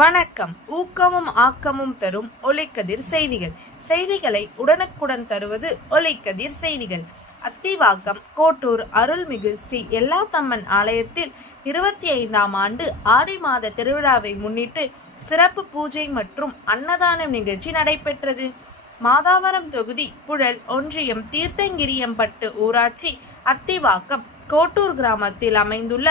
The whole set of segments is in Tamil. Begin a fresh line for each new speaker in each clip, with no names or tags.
வணக்கம். ஊக்கமும் ஆக்கமும் தரும் ஒலிக்கதிர் செய்திகள். செய்திகளை உடனுக்குடன் தருவது ஒலிக்கதிர் செய்திகள். அத்திவாக்கம் கோட்டூர் அருள்மிகு ஸ்ரீ எல்லாத்தம்மன் ஆலயத்தில் இருபத்தி ஐந்தாம் ஆண்டு ஆடி மாத திருவிழாவை முன்னிட்டு சிறப்பு பூஜை மற்றும் அன்னதானம் நிகழ்ச்சி நடைபெற்றது. மாதாவரம் தொகுதி புழல் ஒன்றியம் தீர்த்தங்கிரியம்பட்டு ஊராட்சி அத்திவாக்கம் கோட்டூர் கிராமத்தில் அமைந்துள்ள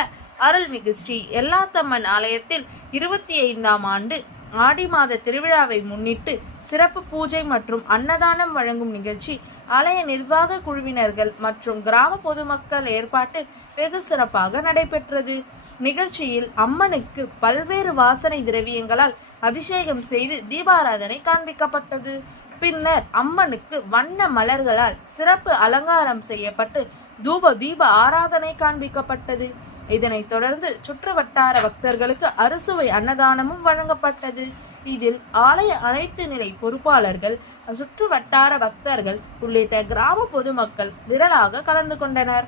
அருள்மிகு ஸ்ரீ எல்லாத்தம்மன் ஆலயத்தில் இருபத்தி ஐந்தாம் ஆண்டு ஆடி மாத திருவிழாவை முன்னிட்டு சிறப்பு பூஜை மற்றும் அன்னதானம் வழங்கும் நிகழ்ச்சி ஆலய நிர்வாக குழுவினர்கள் மற்றும் கிராம பொதுமக்கள் ஏற்பாட்டில் வெகு சிறப்பாக நடைபெற்றது. நிகழ்ச்சியில் அம்மனுக்கு பல்வேறு வாசனை திரவியங்களால் அபிஷேகம் செய்து தீபாராதனை காண்பிக்கப்பட்டது. பின்னர் அம்மனுக்கு வண்ண மலர்களால் சிறப்பு அலங்காரம் செய்யப்பட்டு தூப தீப ஆராதனை காண்பிக்கப்பட்டது. இதனைத் தொடர்ந்து சுற்று வட்டார பக்தர்களுக்கு அறுசுவை அன்னதானமும் வழங்கப்பட்டது. இதில் ஆலய அனைத்து நிலை பொறுப்பாளர்கள் சுற்று வட்டார பக்தர்கள் உள்ளிட்ட கிராம பொதுமக்கள் விரலாக கலந்து கொண்டனர்.